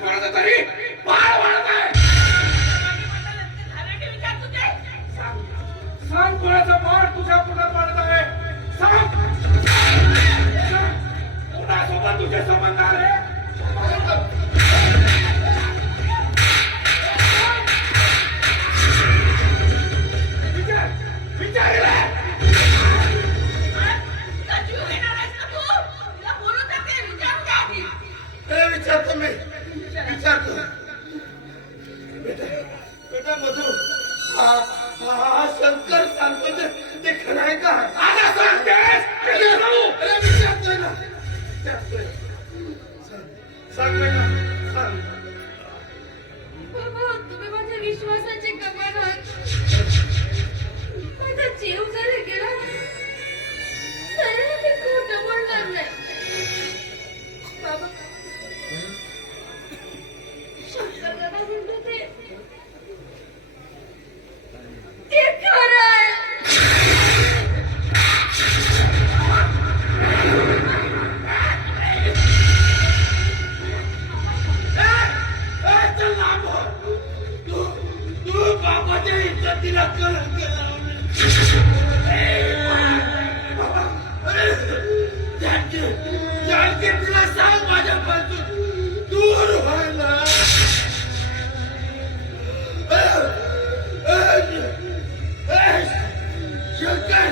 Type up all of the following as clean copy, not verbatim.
कोणाचा तरी बाळ वाढत आहे. सांग कोणाचा बाळ तुझ्या पोटात वाढत आहे. सांग कोणासोबत तुझे संबंध आले. विचारतो मी विचारतो. बेटा मधू हा शंकर सांगतो ते खरं आहे का. आता सांगतेस विचारतोय ना विचारतोय. सांग बेटा सांग. बाबा तुम्ही माझ्या विश्वासाचे कमान आहात. माझा जीव जरी गेला तरी मी खोटं बोलणार नाही. बाबा शंकर दादा म्हणतो ते खरं आहे. तू बाबाच्या इज्जतीला कलंक लावले. जानकी तिला सांग माझ्यापासून दूर व्हायला. शंकर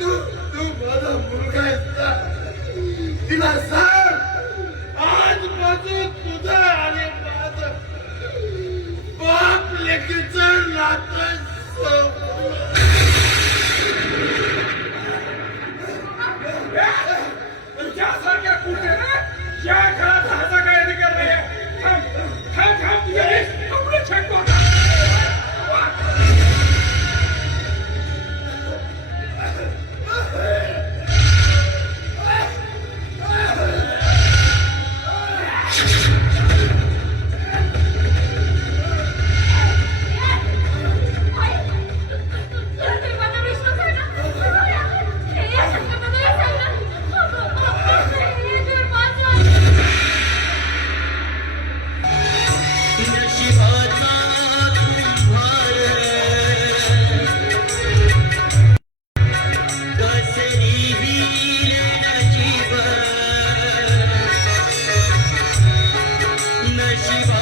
तू माझा मुलगा आहेस ना. तिला सांग आजपासून तुझं आणि माझं बाप लेकीचं नातं संपलं. यासारख्या कुठे या घरात राहायचा काय अधिकार नाही. थांब तुझे कपडे फेकतो. Shiva